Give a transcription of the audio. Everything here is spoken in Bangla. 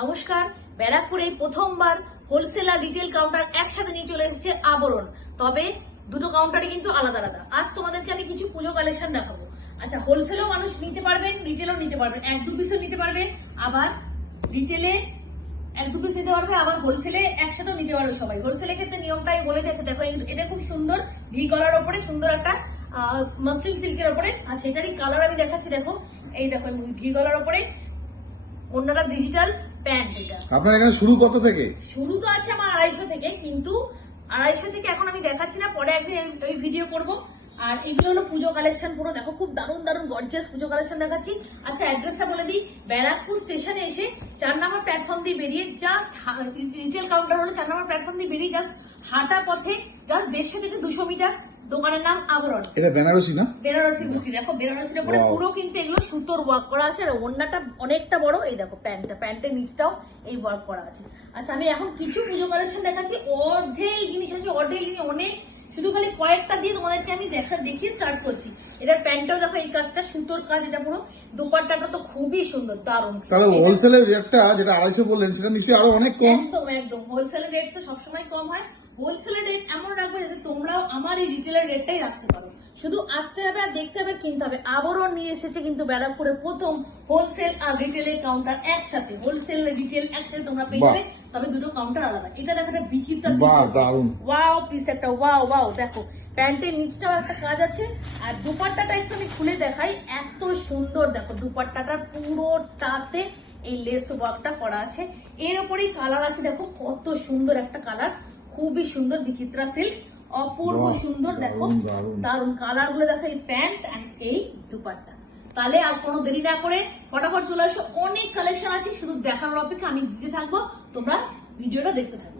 নমস্কার। ব্যারাকপুরে প্রথমবার হোলসেল আর রিটেল কাউন্টার একসাথে নিয়ে চলে এসেছে আবরণ। তবে দুটো কাউন্টারে কিন্তু আলাদা আলাদা। আজ তোমাদেরকে আমি কিছু পুজো কালেকশন দেখাবো। আচ্ছা, হোলসেলও মানুষ নিতে পারবেন, রিটেলও নিতে পারবেন, এক দু পিসও নিতে পারবে, আবার রিটেলে এক দু পিস নিতে পারবে, আবার হোলসেলে একসাথেও নিতে পারবে সবাই। হোলসেলের ক্ষেত্রে নিয়মটাই বলে দিয়েছে। দেখো, এটা খুব সুন্দর ভি গলার ওপরে সুন্দর একটা মসলিন সিল্কের ওপরে। আচ্ছা, এটারই কালার আমি দেখাচ্ছি। দেখো, এই দেখো ভি গলার ওপরে অন্যটা ডিজিটাল প্যান্ট। এটা আপনার এখানে শুরু কত থেকে? শুরু তো আছে আমার 250 থেকে, কিন্তু 250 থেকে এখন আমি দেখাচ্ছি না, পরে একদিন এই ভিডিও করব। আর এগুলো হলো পুজো কালেকশন পুরো। দেখো, খুব দারুণ দারুণ গর্জিয়াস পুজো কালেকশন দেখাচ্ছি। আচ্ছা, অ্যাড্রেসটা বলে দিই। ব্যারাকপুর স্টেশনে এসে 4 নম্বর প্ল্যাটফর্ম দিয়ে বেরিয়ে জাস্ট রিটেল কাউন্টার হলো 4 নম্বর প্ল্যাটফর্ম দিয়ে বেরিয়ে জাস্ট হাঁটা পথে জাস্ট 150 থেকে 200 মিটার। দোকানের নাম আবরণ। এটা বেনারসি না? বেনারসি বুটি। দেখো, বেনারসির উপরে পুরো কিন্তু এগুলো সুতোর ওয়ার্ক করা আছে। আর ওড়নাটা অনেকটা বড়। এই দেখো প্যান্টের নিচটাও এই ওয়ার্ক করা আছে। আচ্ছা, আমি এখন কিছু পুজো কালেকশন দেখাচ্ছি। অর্ধেক জিনিস আছে, অর্ধেক জিনিস অনেক, শুধু খালি কয়েকটা দিয়ে তোমাদেরকে আমি দেখিয়ে স্টার্ট করছি। এটার প্যান্টটাও দেখো, এই কাজটা সুতোর কাজ। এটা পুরো দোপাট্টাটা তো খুবই সুন্দর, দারুণ। তাহলে হোলসেলের রেটটা যেটা 250 বললেন সেটা নিশ্চয়ই আরো অনেক কম। একদম একদম। হোলসেলের রেট তো সবসময় কম হয়। হোলসেলের রেট এমন রাখবো যাতে তোমরাও আমার এই রিটেলের রেটটাই রাখতে পারো। শুধু আসতে হবে আর দেখতে হবে, কিনতে হবে। আবরণ নিয়ে এসেছে কিন্তু ব্যারাকপুরে প্রথম হোলসেল আর রিটেলের কাউন্টার একসাথে। হোলসেল রিটেল একসাথে তোমরা পেয়ে যাবে, তবে দুটো কাউন্টার আলাদা। এটা দেখো, একটা বিচিত্রা, দারুণ ওয়াও পিস একটা, ওয়াও ওয়াও। দেখো, প্যান্টের নিচটাও একটা কাজ আছে। আর দুপাট্টাটা একটু আমি খুলে দেখাই, এত সুন্দর। দেখো, দুপাট্টাটা পুরোটাতে এই লেস ওয়ার্কটা করা আছে। এর উপরেই কালার আছে। দেখো কত সুন্দর একটা কালার, খুবই সুন্দর বিচিত্রা সিল্ক, অপূর্ব সুন্দর। দেখো দারুন কালার গুলো। দেখো, এই প্যান্ট এন্ড এই দুপাট্টা। তাহলে আর কোনো দেরি না করে ফটাফট চলে আসো। অনেক কালেকশন আছে, শুধু দেখানোর অপেক্ষা। আমি দিতে থাকবো, তোমরা ভিডিওটা দেখতে থাকো।